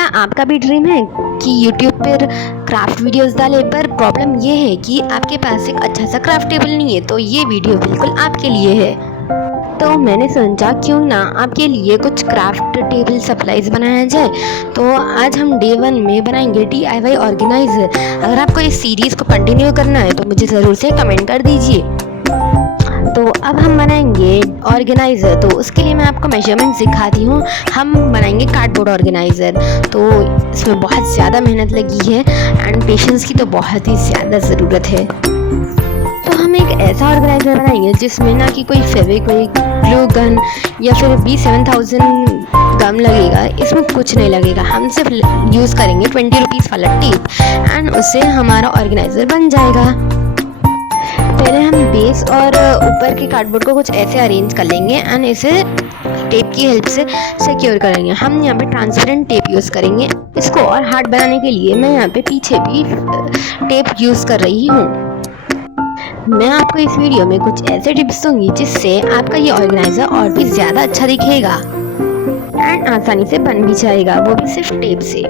क्या आपका भी ड्रीम है कि यूट्यूब पर क्राफ्ट वीडियोस डालें, पर प्रॉब्लम ये है कि आपके पास एक अच्छा सा क्राफ्ट टेबल नहीं है? तो ये वीडियो बिल्कुल आपके लिए है। तो मैंने सोचा क्यों ना आपके लिए कुछ क्राफ्ट टेबल सप्लाईज बनाया जाए। तो आज हम डे 1 में बनाएंगे DIY ऑर्गेनाइजर। अगर आपको इस सीरीज़ को कंटिन्यू करना है तो मुझे ज़रूर से कमेंट कर दीजिए। तो अब हम बनाएंगे ऑर्गेनाइज़र। तो उसके लिए मैं आपको मेजरमेंट सिखाती हूँ। हम बनाएंगे कार्डबोर्ड ऑर्गेनाइज़र। तो इसमें बहुत ज़्यादा मेहनत लगी है एंड पेशेंस की तो बहुत ही ज़्यादा ज़रूरत है। तो हम एक ऐसा ऑर्गेनाइज़र बनाएंगे जिसमें ना कि कोई फेविक्विक, ग्लू गन या फिर B7000 गम लगेगा। इसमें कुछ नहीं लगेगा। हम सिर्फ यूज़ करेंगे 20 रुपीज़ वाला टेप एंड उससे हमारा ऑर्गेनाइज़र बन जाएगा। पहले हम बेस और ऊपर के कार्डबोर्ड को कुछ ऐसे अरेंज कर लेंगे एंड इसे टेप की हेल्प से सिक्योर करेंगे। हम यहाँ पे ट्रांसपेरेंट टेप यूज़ करेंगे। इसको और हार्ड बनाने के लिए मैं यहाँ पे पीछे भी टेप यूज़ कर रही हूँ। मैं आपको इस वीडियो में कुछ ऐसे टिप्स दूंगी जिससे आपका ये ऑर्गेनाइज़र और भी ज़्यादा अच्छा दिखेगा एंड आसानी से बन भी जाएगा, वो भी सिर्फ टेप से।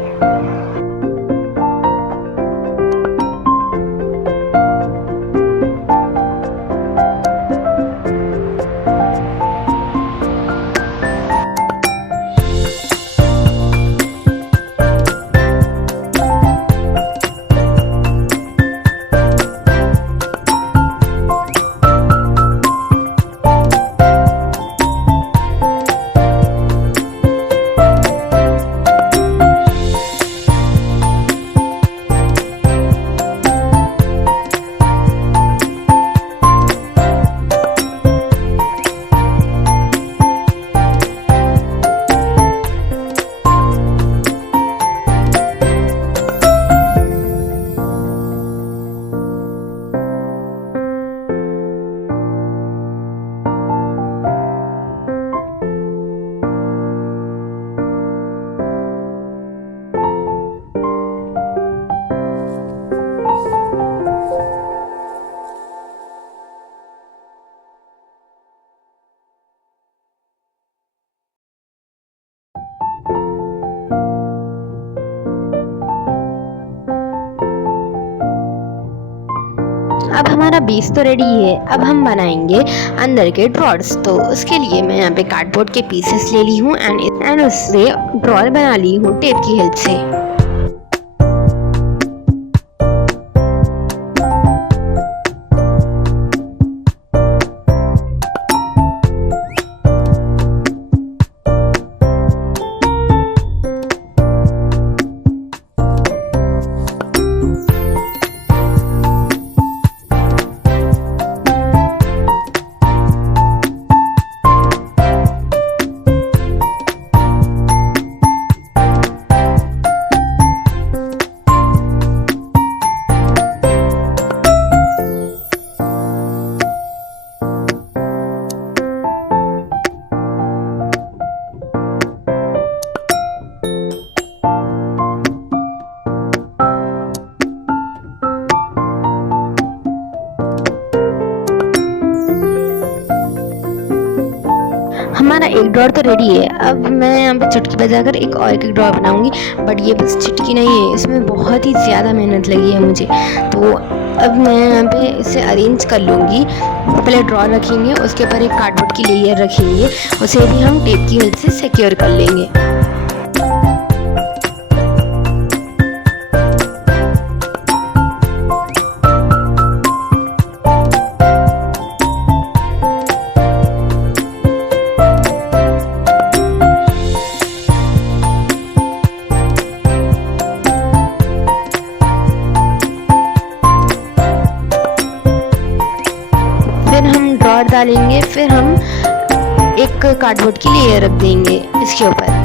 अब हमारा बेस तो रेडी है। अब हम बनाएंगे अंदर के ड्रॉर्स। तो उसके लिए मैं यहाँ पे कार्डबोर्ड के पीसेस ले ली हूँ एंड उससे ड्रॉर बना ली हूँ टेप की हेल्प से। हमारा एक ड्रॉर तो रेडी है। अब मैं यहाँ पे चुटकी बजाकर एक और एक ड्रॉर बनाऊंगी, बट ये बस चुटकी नहीं है, इसमें बहुत ही ज़्यादा मेहनत लगी है मुझे। तो अब मैं यहाँ पे इसे अरेंज कर लूँगी। पहले ड्रॉर रखेंगे, उसके ऊपर एक कार्डबोर्ड की लेयर रखेंगे, उसे भी हम टेप की हेल्प से सिक्योर कर लेंगे। फिर हम ड्रॉर डालेंगे, फिर हम एक कार्डबोर्ड की लेयर रख देंगे इसके ऊपर।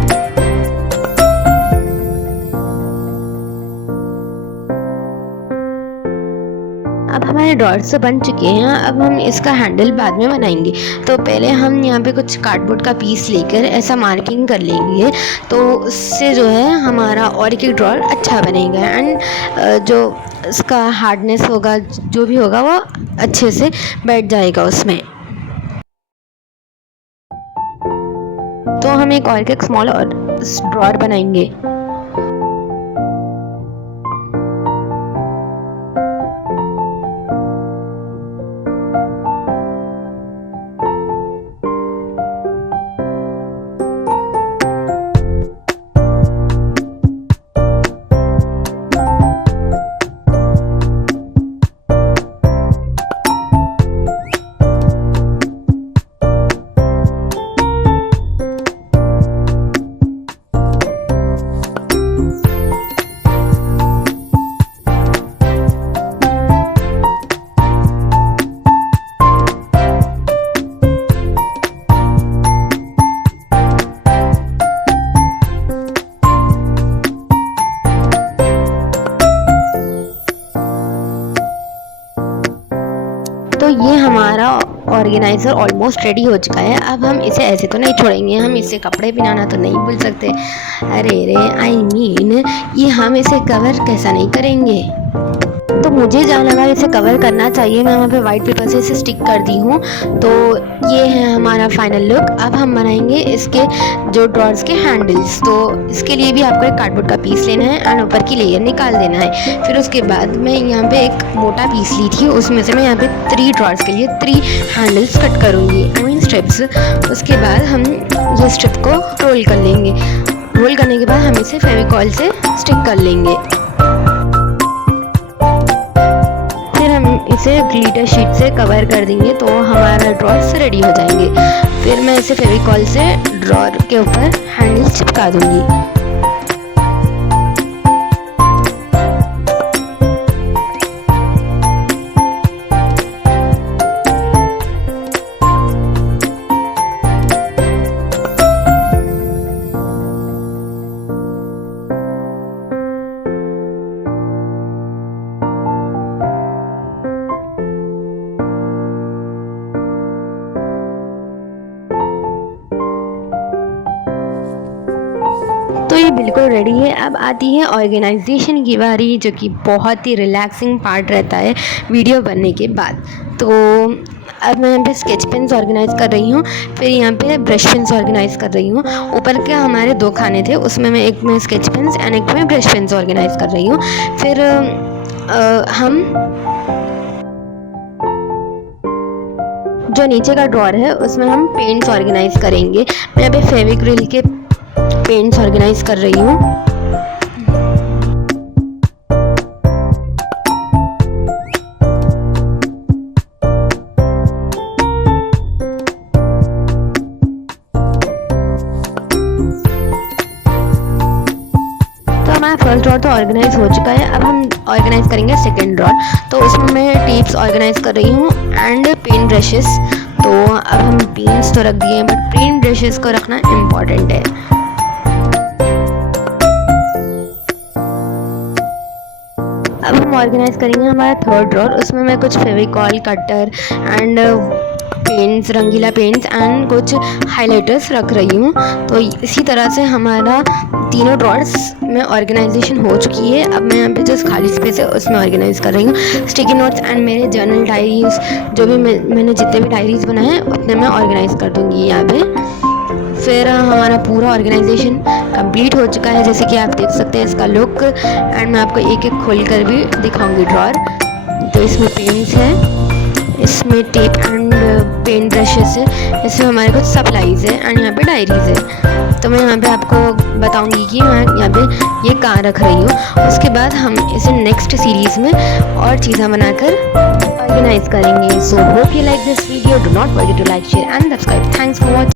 अब हमारे ड्रॉर्स तो बन चुके हैं। अब हम इसका हैंडल बाद में बनाएंगे। तो पहले हम यहाँ पे कुछ कार्डबोर्ड का पीस लेकर ऐसा मार्किंग कर लेंगे, तो उससे जो है हमारा और एक ड्रॉर अच्छा बनेगा एंड जो इसका हार्डनेस होगा, जो भी होगा, वो अच्छे से बैठ जाएगा उसमें। तो हम एक और एक स्मॉल ड्रॉर बनाएंगे। ऑर्गेनाइज़र ऑलमोस्ट रेडी हो चुका है। अब हम इसे ऐसे तो नहीं छोड़ेंगे, हम इसे कपड़े पहनाना तो नहीं भूल सकते। अरे रे आई मीन ये हम इसे कवर कैसा नहीं करेंगे। तो मुझे जहाँ लगा इसे कवर करना चाहिए, मैं वहाँ पे वाइट पेपर से इसे स्टिक कर दी हूँ। तो ये है हमारा फाइनल लुक। अब हम बनाएंगे इसके जो ड्रॉर्स के हैंडल्स। तो इसके लिए भी आपको एक कार्डबोर्ड का पीस लेना है एंड ऊपर की लेयर निकाल देना है। फिर उसके बाद मैं यहाँ पे एक मोटा पीस ली थी, उसमें से मैं यहाँ पे 3 ड्रॉर्स के लिए 3 हैंडल्स कट करूँगी, आई मीन स्ट्रिप्स। उसके बाद हम ये स्ट्रिप को रोल कर लेंगे। रोल करने के बाद हम इसे फेविकॉल से स्टिक कर लेंगे। इसे ग्लिटर शीट से कवर कर देंगे तो हमारा ड्रॉर्स रेडी हो जाएंगे। फिर मैं इसे फेविकॉल से ड्रॉर के ऊपर हैंडल चिपका दूंगी। तो ये बिल्कुल रेडी है। अब आती है ऑर्गेनाइजेशन की बारी, जो कि बहुत ही रिलैक्सिंग पार्ट रहता है वीडियो बनने के बाद। तो अब मैं यहाँ पे स्केच पेन्स ऑर्गेनाइज़ कर रही हूँ, फिर यहाँ पे ब्रश पेन्स ऑर्गेनाइज़ कर रही हूँ। ऊपर के हमारे 2 खाने थे, उसमें मैं एक में स्केच पेन्स एंड एक में ब्रश पेन्स ऑर्गेनाइज़ कर रही हूँ। फिर हम जो नीचे का ड्रॉर है उसमें हम पेंट्स ऑर्गेनाइज़ करेंगे। मैं यहाँ पे फेविक्रिल के पेंट्स ऑर्गेनाइज कर रही हूँ। तो हमारा फर्स्ट ड्रॉर तो ऑर्गेनाइज हो चुका है। अब हम ऑर्गेनाइज करेंगे सेकंड ड्रॉर। तो उसमें मैं टिप्स ऑर्गेनाइज कर रही हूँ एंड पेन ब्रशेस। तो अब हम पेन्स तो रख दिए हैं, बट पेन ब्रशेस को रखना इम्पॉर्टेंट है। अब हम ऑर्गेनाइज करेंगे हमारा थर्ड ड्रॉर। उसमें मैं कुछ फेविकॉल, कटर एंड पेंट्स, रंगीला पेंट्स एंड कुछ हाइलाइटर्स रख रही हूँ। तो इसी तरह से हमारा तीनों ड्रॉर्स में ऑर्गेनाइजेशन हो चुकी है। अब मैं यहाँ पे जो खाली स्पेस है उसमें ऑर्गेनाइज कर रही हूँ। स्टिकी नोट्स एंड मेरे जर्नल डायरीज, जो भी मैंने जितने भी डायरीज बनाए हैं उतने मैं ऑर्गेनाइज कर दूँगी यहाँ पे। फिर हमारा पूरा ऑर्गेनाइजेशन कंप्लीट हो चुका है, जैसे कि आप देख सकते हैं इसका लुक। एंड मैं आपको एक एक खोल कर भी दिखाऊंगी ड्रॉर। तो इसमें पेन्स है, इसमें टेप एंड पेन ब्रशेस है, इसमें हमारे कुछ सप्लाईज है एंड यहाँ पे डायरीज है। तो मैं यहाँ पे आपको बताऊंगी कि मैं यहाँ पे ये कहाँ रख रही हूँ। उसके बाद हम इसे नेक्स्ट सीरीज़ में और चीज़ें बनाकर ऑर्गेनाइज करेंगे। So hope you like this video. Do not forget to like, share and subscribe. Thanks for watching.